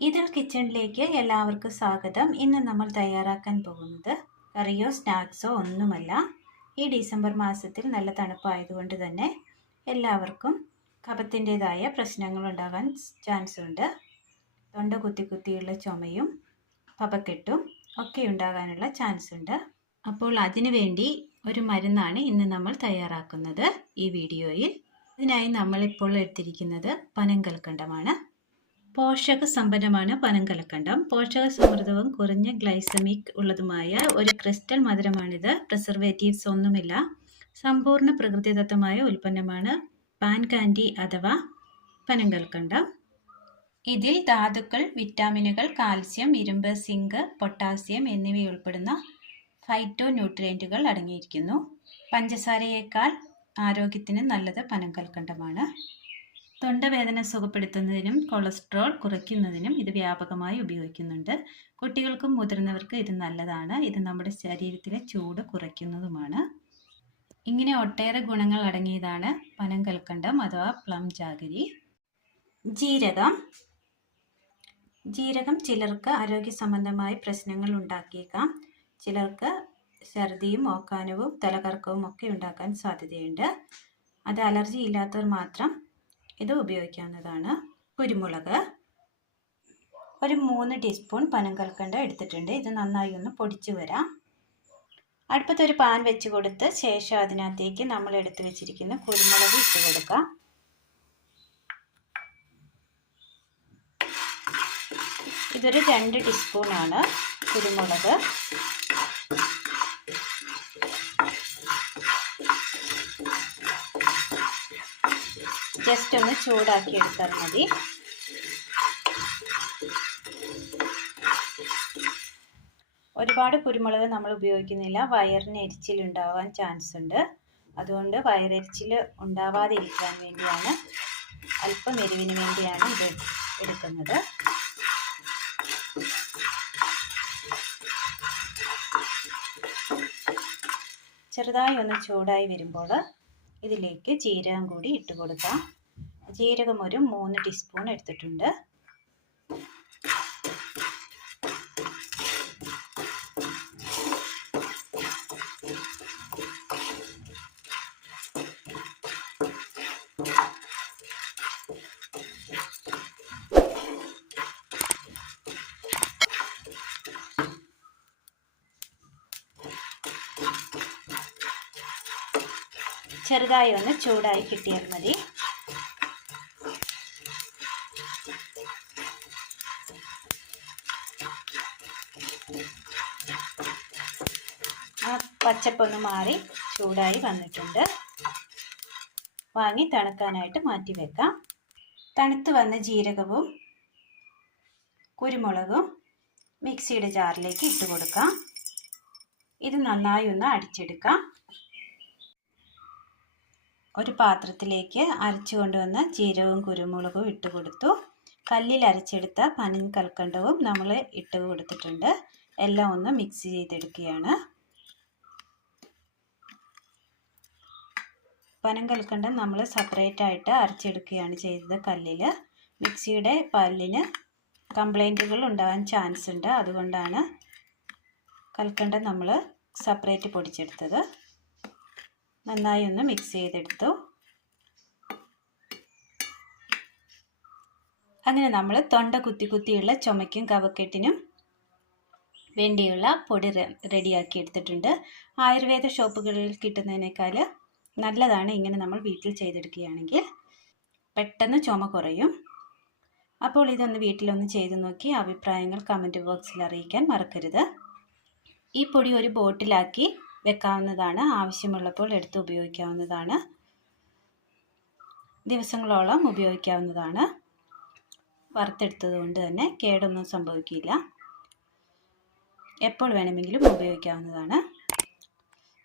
ഇതിൽ കിച്ചണിലേക്ക് എല്ലാവർക്കും സ്വാഗതം. ഇന്ന് നമ്മൾ തയ്യാറാക്കാൻ പോകുന്നത് കറിയോ സ്നാക്സോ ഒന്നുമല്ല. ഈ ഡിസംബർ മാസത്തിൽ നല്ല തണുപ്പായതുകൊണ്ട് തന്നെ എല്ലാവർക്കും കഫത്തിന്റെതായ പ്രശ്നങ്ങൾ ഉണ്ടാകാൻ ചാൻസ് ഉണ്ട് തൊണ്ട കുത്തി കുത്തിയുള്ള ചുമയും പപക്കെട്ടും ഒക്കെ ഉണ്ടാകാനുള്ള ചാൻസ് ഉണ്ട് അപ്പോൾ അതിനു വേണ്ടി ഒരു മരുന്നാണ് ഇന്ന് നമ്മൾ തയ്യാറാക്കുന്നത് ഈ വീഡിയോയിൽ. ഇതിനായി നമ്മളിപ്പോൾ എടുത്തിരിക്കുന്നത് പനങ്കൽക്കണ്ടമാണ്. പോഷക സമ്പന്നമാണ് പനങ്കലക്കണ്ടം പോഷക സമൃദ്ധവും കുറഞ്ഞ ഗ്ലൈസമിക് ഉള്ളതുമായ ഒരു ക്രിസ്റ്റൽ മധുരമാണിത്. പ്രിസർവേറ്റീവ്സ് ഒന്നുമില്ല. സമ്പൂർണ പ്രകൃതിദത്തമായ ഉൽപ്പന്നമാണ് പാൻ കാൻഡി അഥവാ പനങ്കൽക്കണ്ടം ഇതിൽ ധാതുക്കൾ വിറ്റാമിനുകൾ കാൽസ്യം ഇരുമ്പ് സിങ്ക് പൊട്ടാസ്യം എന്നിവയുൾപ്പെടുന്ന ഫൈറ്റോ ന്യൂട്രിയന്റുകൾ അടങ്ങിയിരിക്കുന്നു. പഞ്ചസാരയേക്കാൾ ആരോഗ്യത്തിന് നല്ലത് പനങ്കൽക്കണ്ടമാണ് തൊണ്ടവേദന സുഖപ്പെടുത്തുന്നതിനും കൊളസ്ട്രോൾ കുറയ്ക്കുന്നതിനും ഇത് വ്യാപകമായി ഉപയോഗിക്കുന്നുണ്ട്. കുട്ടികൾക്കും മുതിർന്നവർക്കും ഇത് നല്ലതാണ്. ഇത് നമ്മുടെ ശരീരത്തിലെ ചൂട് കുറയ്ക്കുന്നതുമാണ്. ഇങ്ങനെ ഒട്ടേറെ ഗുണങ്ങൾ അടങ്ങിയതാണ് പനം കൽക്കണ്ടം അഥവാ പ്ലം ജാഗരി ജീരകം. ജീരകം ചിലർക്ക് ആരോഗ്യ സംബന്ധമായ പ്രശ്നങ്ങൾ ഉണ്ടാക്കിയേക്കാം. ചിലർക്ക് ഛർദിയും ഓക്കാനവും തലകറക്കവും ഒക്കെ ഉണ്ടാക്കാൻ സാധ്യതയുണ്ട്. അത് അലർജി ഇല്ലാത്തവർ മാത്രം ഇത് ഉപയോഗിക്കാവുന്നതാണ് കുരുമുളക്. ഒരു മൂന്ന് ടീസ്പൂൺ പനം കൽക്കണ്ട എടുത്തിട്ടുണ്ട്. ഇത് നന്നായി ഒന്ന് പൊടിച്ചു വരാം. അടുപ്പത്തൊരു പാൻ വെച്ച് കൊടുത്ത് ശേഷം അതിനകത്തേക്ക് നമ്മൾ എടുത്തു വെച്ചിരിക്കുന്ന കുരുമുളക് ഇട്ട് കൊടുക്കാം. ഇതൊരു രണ്ട് ടീസ്പൂണാണ് കുരുമുളക്. ജസ്റ്റ് ഒന്ന് ചൂടാക്കി എടുത്താൽ മതി. ഒരുപാട് കുരുമുളക് നമ്മൾ ഉപയോഗിക്കുന്നില്ല. വയറിന് എരിച്ചിലുണ്ടാവാൻ ചാൻസ് ഉണ്ട്. അതുകൊണ്ട് വയറെരിച്ചിൽ ഉണ്ടാവാതിരിക്കാൻ വേണ്ടിയാണ് അല്പം എരിവിന് വേണ്ടിയാണ് ഇത് എടുക്കുന്നത്. ചെറുതായി ഒന്ന് ചൂടായി വരുമ്പോൾ ഇതിലേക്ക് ജീരകം കൂടി ഇട്ട് കൊടുക്കാം. ജീരകം ഒരു മൂന്ന് ടീസ്പൂൺ എടുത്തിട്ടുണ്ട്. ചെറുതായി ഒന്ന് ചൂടായി കിട്ടിയാൽ മതി. ആ പച്ചപ്പൊന്ന് മാറി ചൂടായി വന്നിട്ടുണ്ട്. വാങ്ങി തണുക്കാനായിട്ട് മാറ്റി വെക്കാം. തണുത്ത് വന്ന ജീരകവും കുരുമുളകും മിക്സിയുടെ ജാറിലേക്ക് ഇട്ട് കൊടുക്കാം. ഇത് നന്നായി ഒന്ന് അടിച്ചെടുക്കാം. ഒരു പാത്രത്തിലേക്ക് അരച്ചു കൊണ്ടുവന്ന ജീരകവും കുരുമുളകും ഇട്ട് കൊടുത്തു. കല്ലിൽ അരച്ചെടുത്ത പനൻ കൽക്കണ്ടവും നമ്മൾ ഇട്ട് കൊടുത്തിട്ടുണ്ട്. എല്ലാം ഒന്ന് മിക്സ് ചെയ്തെടുക്കുകയാണ്. പനം കൽക്കണ്ടം നമ്മൾ സെപ്പറേറ്റ് ആയിട്ട് അരച്ചെടുക്കുകയാണ് ചെയ്തത് കല്ലിൽ മിക്സിയുടെ പല്ലിന് കംപ്ലൈന്റുകൾ ഉണ്ടാകാൻ ചാൻസ് ഉണ്ട്. അതുകൊണ്ടാണ് കൽക്കണ്ടം നമ്മൾ സെപ്പറേറ്റ് പൊടിച്ചെടുത്തത്. നന്നായി ഒന്ന് മിക്സ് ചെയ്തെടുത്തു. അങ്ങനെ നമ്മൾ തൊണ്ട കുത്തി കുത്തിയുള്ള ചുമയ്ക്കും കവക്കെട്ടിനും വേണ്ടിയുള്ള പൊടി റെഡിയാക്കി എടുത്തിട്ടുണ്ട്. ആയുർവേദ ഷോപ്പുകളിൽ കിട്ടുന്നതിനേക്കാൾ നല്ലതാണ് ഇങ്ങനെ നമ്മൾ വീട്ടിൽ ചെയ്തെടുക്കുകയാണെങ്കിൽ പെട്ടെന്ന് ചുമ കുറയും. അപ്പോൾ ഇതൊന്ന് വീട്ടിലൊന്ന് ചെയ്ത് നോക്കി അഭിപ്രായങ്ങൾ കമന്റ് ബോക്സിൽ അറിയിക്കാൻ മറക്കരുത്. ഈ പൊടി ഒരു ബോട്ടിലാക്കി വെക്കാവുന്നതാണ്. ആവശ്യമുള്ളപ്പോൾ എടുത്ത് ഉപയോഗിക്കാവുന്നതാണ്. ദിവസങ്ങളോളം ഉപയോഗിക്കാവുന്നതാണ്. വറുത്തെടുത്തത് കൊണ്ട് തന്നെ കേടൊന്നും സംഭവിക്കില്ല. എപ്പോൾ വേണമെങ്കിലും ഉപയോഗിക്കാവുന്നതാണ്.